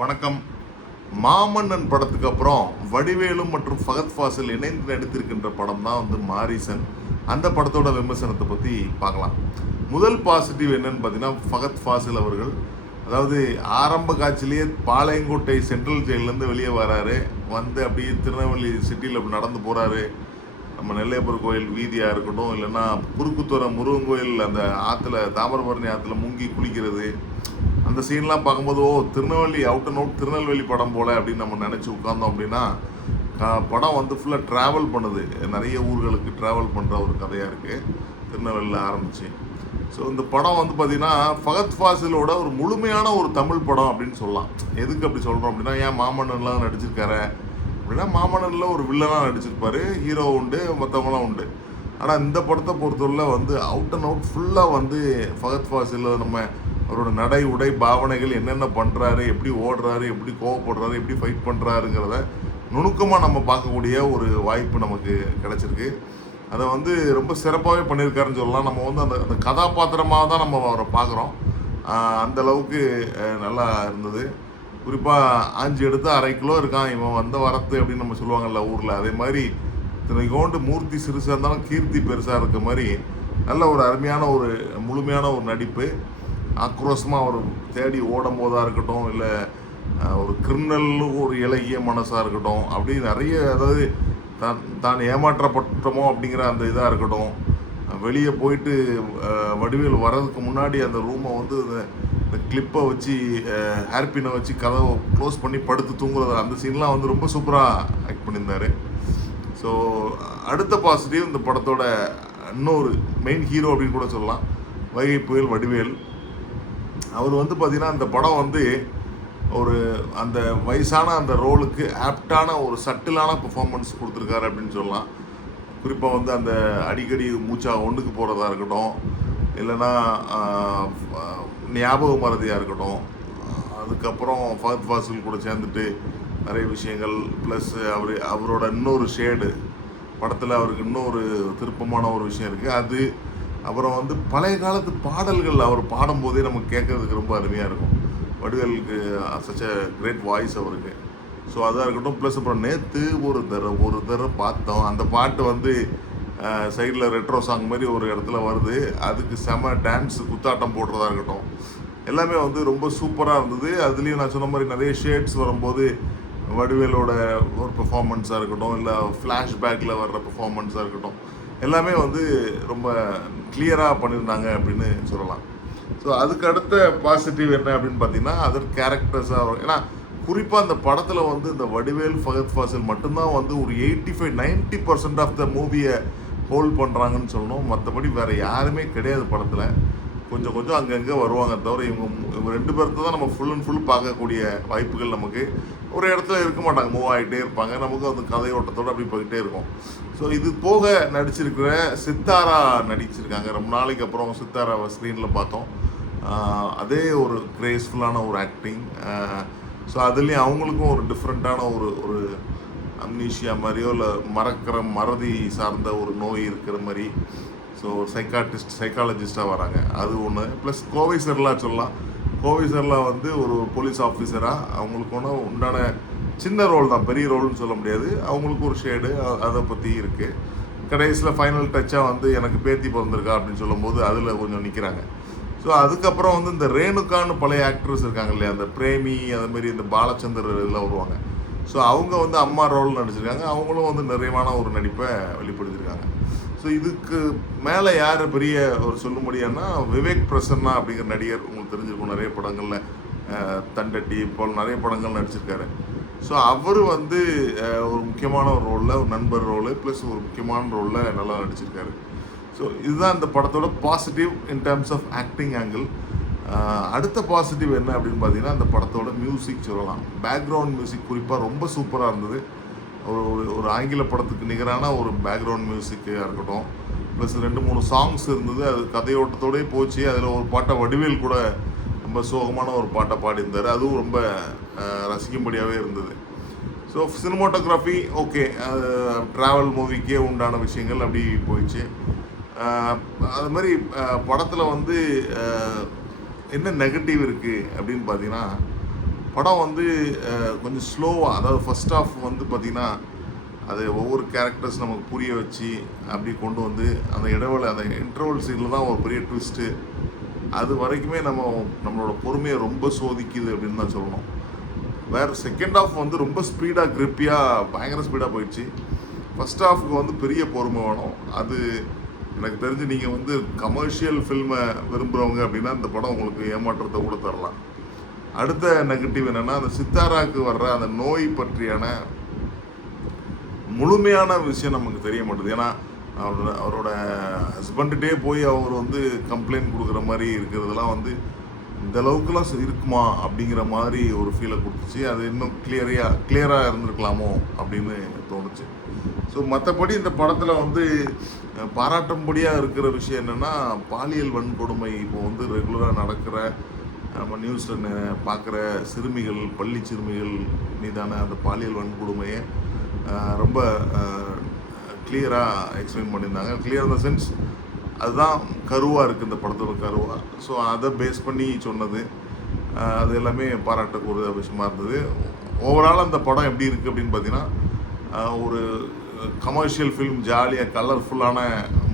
வணக்கம். மாமன்னன் படத்துக்கு அப்புறம் வடிவேலு மற்றும் ஃபகத் ஃபாசில் இணைந்து நடித்திருக்கின்ற படம் தான் மாரீசன். அந்த படத்தோட விமர்சனத்தை பற்றி பார்க்கலாம். முதல் பாசிட்டிவ் என்னன்னு பார்த்தீங்கன்னா, ஃபகத் ஃபாசில் அவர்கள் அதாவது ஆரம்ப காட்சியிலேயே பாளையங்கோட்டை சென்ட்ரல் ஜெயிலேருந்து வெளியே வராரு. வந்து அப்படியே திருநெல்வேலி சிட்டியில் அப்படி நடந்து போகிறாரு. நம்ம நெல்லையப்பர் கோயில் வீதியாக இருக்கட்டும், இல்லைன்னா குறுக்குத்துறை முருகன் கோயில் அந்த ஆற்றுல தாமிரபரணி ஆற்றுல முங்கி குளிக்கிறது, அந்த சீன்லாம் பார்க்கும்போது Tirunelveli out and out Tirunelveli படம் போல் அப்படின்னு நம்ம நினச்சி உட்கார்ந்தோம் அப்படின்னா, படம் ஃபுல்லாக ட்ராவல் பண்ணுது. நிறைய ஊர்களுக்கு ட்ராவல் பண்ணுற ஒரு கதையாக இருக்குது திருநெல்வேலியில் ஆரம்பித்து. ஸோ இந்த படம் பார்த்திங்கன்னா ஃபகத் ஃபாசிலோட ஒரு முழுமையான ஒரு தமிழ் படம் அப்படின்னு சொல்லலாம். எதுக்கு அப்படி சொல்கிறோம் அப்படின்னா, ஏன் மாமன்னன்லாம் நடிச்சிருக்காரு அப்படின்னா, மாமன்னனில் ஒரு வில்லனாக நடிச்சிருப்பார், ஹீரோ உண்டு, மற்றவங்களாம் உண்டு. ஆனால் இந்த படத்தை பொறுத்தவரை அவுட் அண்ட் அவுட் ஃபுல்லாக ஃபகத் ஃபாசில் நம்ம அவரோட நடை உடை பாவனைகள் என்னென்ன பண்ணுறாரு, எப்படி ஓடுறாரு, எப்படி கோவப்படுறாரு, எப்படி ஃபைட் பண்ணுறாருங்கிறத நுணுக்கமாக நம்ம பார்க்கக்கூடிய ஒரு வாய்ப்பு நமக்கு கிடச்சிருக்கு. அதை ரொம்ப சிறப்பாகவே பண்ணியிருக்காருன்னு சொல்லலாம். நம்ம அந்த அந்த கதாபாத்திரமாக தான் நம்ம அவரை பார்க்குறோம். அந்தளவுக்கு நல்லா இருந்தது. குறிப்பாக ஆஞ்சி எடுத்து 1/2 கிலோ இருக்கான் இவன் வரத்து அப்படின்னு நம்ம சொல்லுவாங்கள்ல ஊரில், அதே மாதிரி இத்தனைக்கோண்டு மூர்த்தி சிறுசாக இருந்தாலும் கீர்த்தி பெருசாக இருக்க மாதிரி நல்ல ஒரு அருமையான ஒரு முழுமையான ஒரு நடிப்பு. ஆக்ரோஷமாக ஒரு தேடி ஓடும் போதாக இருக்கட்டும், இல்லை ஒரு கிரிமினல் ஒரு இலகிய மனசாக இருக்கட்டும், அப்படி நிறைய அதாவது தான் ஏமாற்றப்பட்டோமோ அப்படிங்கிற அந்த இதாக இருக்கட்டும், வெளியே போயிட்டு வடிவேல் வர்றதுக்கு முன்னாடி அந்த ரூமை இந்த கிளிப்பை வச்சு ஹேர்பினை வச்சு கதவை க்ளோஸ் பண்ணி படுத்து தூங்குறது, அந்த சீன்லாம் ரொம்ப சூப்பராக ஆக்ட் பண்ணியிருந்தார். ஸோ அடுத்த பாசிட்டிவ், இந்த படத்தோட இன்னொரு மெயின் ஹீரோ அப்படின்னு கூட சொல்லலாம், வைகை புயல் வடிவேல். அவர் பார்த்திங்கன்னா அந்த படம் ஒரு அந்த வயசான அந்த ரோலுக்கு ஆப்டான ஒரு சட்டிலான பெர்ஃபார்மன்ஸ் கொடுத்துருக்காரு அப்படின்னு சொல்லலாம். குறிப்பாக அந்த அடிக்கடி மூச்சா ஒன்றுக்கு போகிறதா இருக்கட்டும், இல்லைன்னா ஞாபக மறதியாக இருக்கட்டும், அதுக்கப்புறம் ஃபகத் ஃபாசில் கூட சேர்ந்துட்டு நிறைய விஷயங்கள், ப்ளஸ் அவரோட இன்னொரு ஷேடு படத்தில் அவருக்கு இன்னொரு திருப்பமான ஒரு விஷயம் இருக்குது. அது அப்புறம் பழைய காலத்து பாடல்கள் அவர் பாடும்போதே நமக்கு கேட்குறதுக்கு ரொம்ப அருமையாக இருக்கும். வடிவேலுக்கு சச் அ கிரேட் வாய்ஸ் அவருக்கு. ஸோ அதாக இருக்கட்டும். ப்ளஸ் அப்புறம் நேற்று ஒரு தடவை பார்த்தோம், அந்த பாட்டு சைடில் ரெட்ரோ சாங் மாதிரி ஒரு இடத்துல வருது, அதுக்கு செம டான்ஸ் குத்தாட்டம் போடுறதா இருக்கட்டும், எல்லாமே ரொம்ப சூப்பராக இருந்தது. அதுலேயும் நான் சொன்ன மாதிரி நிறைய ஷேட்ஸ் வரும்போது வடிவேலோட ஒரு பெர்ஃபார்மன்ஸாக இருக்கட்டும், இல்லை ஃப்ளாஷ்பேக்கில் வர்ற பெர்ஃபார்மன்ஸாக இருக்கட்டும், எல்லாமே ரொம்ப கிளியராக பண்ணியிருந்தாங்க அப்படின்னு சொல்லலாம். ஸோ அதுக்கு அடுத்த பாசிட்டிவ் என்ன அப்படின்னு பார்த்தீங்கன்னா, அதர் கேரக்டர்ஸாக வரும். ஏன்னா குறிப்பாக அந்த படத்தில் இந்த வடிவேல் ஃபகத் ஃபாசில் மட்டும்தான் ஒரு 85-90% ஆஃப் த மூவியை ஹோல்ட் பண்ணுறாங்கன்னு சொல்லணும். மற்றபடி வேறு யாருமே கிடையாது படத்தில். கொஞ்சம் அங்கங்கே வருவாங்க தவிர இவங்க 2 பேர்த்த தான் நம்ம ஃபுல் அண்ட் ஃபுல் பார்க்கக்கூடிய வாய்ப்புகள் நமக்கு ஒரு இடத்துல இருக்க மாட்டாங்க, மூவ் ஆகிட்டே இருப்பாங்க. நமக்கு அந்த கதையோட்டத்தோடு அப்படி போய்கிட்டே இருக்கும். ஸோ இது போக நடிச்சிருக்கிற சித்தாரா நடிச்சிருக்காங்க. ரொம்ப நாளைக்கு அப்புறம் சித்தாராவை ஸ்க்ரீனில் பார்த்தோம். அதே ஒரு கிரேஸ்ஃபுல்லான ஒரு ஆக்டிங். ஸோ அதுலேயும் அவங்களுக்கும் ஒரு டிஃப்ரெண்ட்டான ஒரு அம்னீஷியா மாதிரியோ, இல்லை மறதி சார்ந்த ஒரு நோய் இருக்கிற மாதிரி. ஸோ சைக்காலஜிஸ்டாக வராங்க, அது ஒன்று. ப்ளஸ் கோவை சர்லா சொல்லலாம். கோவை சர்லா ஒரு போலீஸ் ஆஃபீஸராக அவங்களுக்கு உண்டான சின்ன ரோல் தான், பெரிய ரோல்னு சொல்ல முடியாது. அவங்களுக்கு ஒரு ஷேடு அதை பற்றி இருக்குது. கடைசியில் ஃபைனல் டச்சாக எனக்கு பேத்தி பிறந்திருக்கா அப்படின்னு சொல்லும்போது அதில் கொஞ்சம் நிற்கிறாங்க. ஸோ அதுக்கப்புறம் இந்த ரேணுகான்னு பழைய ஆக்ட்ரஸ் இருக்காங்க இல்லையா, அந்த பிரேமி, அதுமாரி இந்த பாலச்சந்தர் இதெல்லாம் வருவாங்க. ஸோ அவங்க அம்மா ரோல் நடிச்சிருக்காங்க. அவங்களும் நிறைவான ஒரு நடிப்பை வெளிப்படுத்தியிருக்காங்க. ஸோ இதுக்கு மேலே யார் பெரிய ஒரு சொல்லும்படியானா, விவேக் பிரசன்னா அப்படிங்கிற நடிகர், உங்களுக்கு தெரிஞ்சிருக்கும், நிறைய படங்களில் தண்டட்டி போல் நிறைய படங்கள் நடிச்சிருக்காரு. ஸோ அவர் ஒரு முக்கியமான ஒரு ரோலில், ஒரு நண்பர் ரோலு ப்ளஸ் ஒரு முக்கியமான ரோலில் நல்லா நடிச்சிருக்காரு. ஸோ இதுதான் இந்த படத்தோட positive in terms of acting angle. அடுத்த பாசிட்டிவ் என்ன அப்படின்னு பார்த்தீங்கன்னா, அந்த படத்தோட மியூசிக் சொல்லலாம். பேக்ரவுண்ட் மியூசிக் குறிப்பாக ரொம்ப சூப்பராக இருந்தது. ஒரு ஆங்கில படத்துக்கு நிகரான ஒரு பேக்ரவுண்ட் மியூசிக்காக இருக்கட்டும், ப்ளஸ் 2-3 சாங்ஸ் இருந்தது. அது கதையோட்டத்தோடே போச்சு. அதில் ஒரு பாட்டை வடிவேல் கூட ரொம்ப சோகமான ஒரு பாட்டை பாடியிருந்தார். அதுவும் ரொம்ப ரசிக்கும்படியாகவே இருந்தது. ஸோ சினிமாட்டோகிராஃபி ஓகே, ட்ராவல் மூவிக்கே உண்டான விஷயங்கள் அப்படி போயிடுச்சு. அது மாதிரி படத்தில் என்ன நெகட்டிவ் இருக்குது அப்படின்னு பார்த்தீங்கன்னா, படம் வந்து கொஞ்சம் ஸ்லோவாக, அதாவது ஃபர்ஸ்ட் ஹாஃப் வந்து பார்த்திங்கன்னா அது ஒவ்வொரு கேரக்டர்ஸ் நமக்கு புரிய வச்சு அப்படி கொண்டு வந்து அந்த இடைவேளை அந்த இன்டர்வல் சீனில் தான் ஒரு பெரிய ட்விஸ்ட்டு. அது வரைக்குமே நம்மளோட பொறுமையை ரொம்ப சோதிக்குது அப்படின்னு தான் சொல்லணும். வேறு செகண்ட் ஹாஃப் வந்து ரொம்ப ஸ்பீடாக கிரிப்பியாக பயங்கர ஸ்பீடாக போயிடுச்சு. ஃபஸ்ட் ஹாஃபுக்கு வந்து பெரிய பொறுமை வேணும். அது எனக்கு தெரிஞ்சு நீங்கள் வந்து கமர்ஷியல் ஃபில்மை விரும்புகிறவங்க அப்படின்னா இந்த படம் உங்களுக்கு ஏமாற்றத்தை கூட தரலாம். அடுத்த நெகட்டிவ் என்னென்னா, அந்த சித்தாராவுக்கு வர்ற அந்த நோய் பற்றியான முழுமையான விஷயம் நமக்கு தெரிய மாட்டேது. ஏன்னா அவரோட ஹஸ்பண்ட்டே போய் அவர் வந்து கம்ப்ளைண்ட் கொடுக்குற மாதிரி இருக்கிறதுலாம் வந்து இந்த அளவுக்குலாம் இருக்குமா அப்படிங்கிற மாதிரி ஒரு ஃபீலை கொடுத்துச்சு. அது இன்னும் கிளியராக இருந்திருக்கலாமோ அப்படின்னு தோணுச்சு. ஸோ மற்றபடி இந்த படத்தில் வந்து பாராட்டும்படியாக இருக்கிற விஷயம் என்னென்னா, பாலியல் வன்கொடுமை இப்போ வந்து ரெகுலராக நடக்கிற நம்ம நியூஸில் பார்க்குற சிறுமிகள், பள்ளி சிறுமிகள் மீதான அந்த பாலியல் வன்கொடுமையை ரொம்ப கிளியராக எக்ஸ்பிளைன் பண்ணியிருந்தாங்க. கிளியர் இந்த சென்ஸ் அதுதான் கருவாக இருக்குது இந்த படத்தோட கருவா. ஸோ அதை பேஸ் பண்ணி சொன்னது அது எல்லாமே பாராட்டக்கூடிய விஷயமா இருந்தது. ஓவரால் அந்த படம் எப்படி இருக்குது அப்படின்னு பார்த்தீங்கன்னா, ஒரு கமர்ஷியல் ஃபில்ம் ஜாலியாக கலர்ஃபுல்லான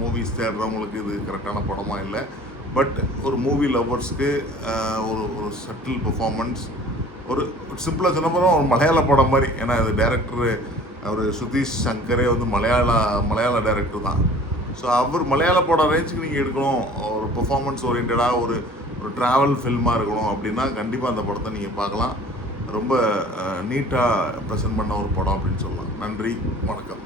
மூவிஸ் தேடுறவங்களுக்கு இது கரெக்டான படமாக இல்லை. பட் ஒரு மூவி லவ்வர்ஸ்க்கு ஒரு சட்டில் பெர்ஃபார்மன்ஸ், ஒரு சிம்பிளாக சொன்னப்பறம் ஒரு மலையாள படம் மாதிரி. ஏன்னா இது டைரக்டரு அவர் சுதீஷ் சங்கரே வந்து மலையாள டைரக்டர் தான். ஸோ அவர் மலையாள படம் ரேஞ்சுக்கு நீங்கள் எடுக்கணும், ஒரு பெர்ஃபார்மன்ஸ் ஓரியன்டாக ஒரு ட்ராவல் ஃபில்மாக இருக்கணும் அப்படின்னா கண்டிப்பாக அந்த படத்தை நீங்கள் பார்க்கலாம். ரொம்ப நீட்டாக ப்ரெசென்ட் பண்ண ஒரு படம் அப்படின்னு சொல்லலாம். நன்றி, வணக்கம்.